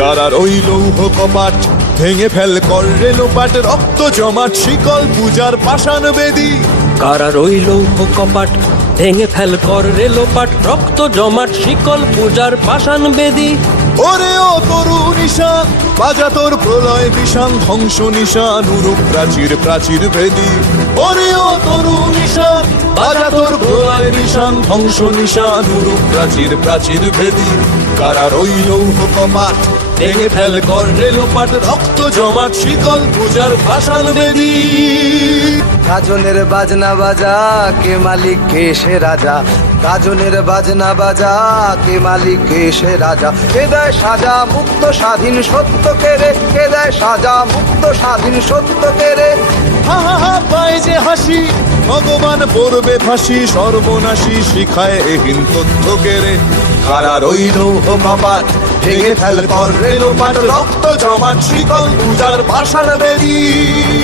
কারার ওই লৌহ কপাট ভেঙে ফেল কর রেলোপাট রক্ত জমাট শিকল পূজার পাষাণ বেদী। কারা রইল কপাট ভেঙে ফেল কর রেলোপাট রক্ত জমাট শিকল পূজার পাষাণ বেদী। ওরে ও তরু নিশান বাজা তোর প্রলয় বিষান ধ্বংস নিশান উরুপ প্রাচীর প্রাচীর ভেদি ওরে ও তরু নিশান বাজা তোর নিশান, ধ্বংস নিশান প্রাচীর প্রাচীর ভেদি। কারা রইল কপাট ভেঙে ফেল কর রেলোপাট রক্ত জমাট, শীতল পূজার ভাষান বেদী। গাজনের বাজনা বাজা, কে মালিক, কে সে রাজা? গাজনের বাজনা বাজা, কে মালিক, কে সে রাজা? কে দেয় সাজা মুক্ত স্বাধীন সত্য কেড়ে কে দেয় সাজা মুক্ত স্বাধীন সত্য কেড়ে হা হা হা যে হাসি। ভগবান পড়বে ফাঁসি, সর্বনাশী শিখায় এহীন তথ্য কেড়ে। কারা রইল ও কপাট ভেঙে ফেল কর রেল রক্ত জমান শিকল পূজার ভাষার বেরিয়ে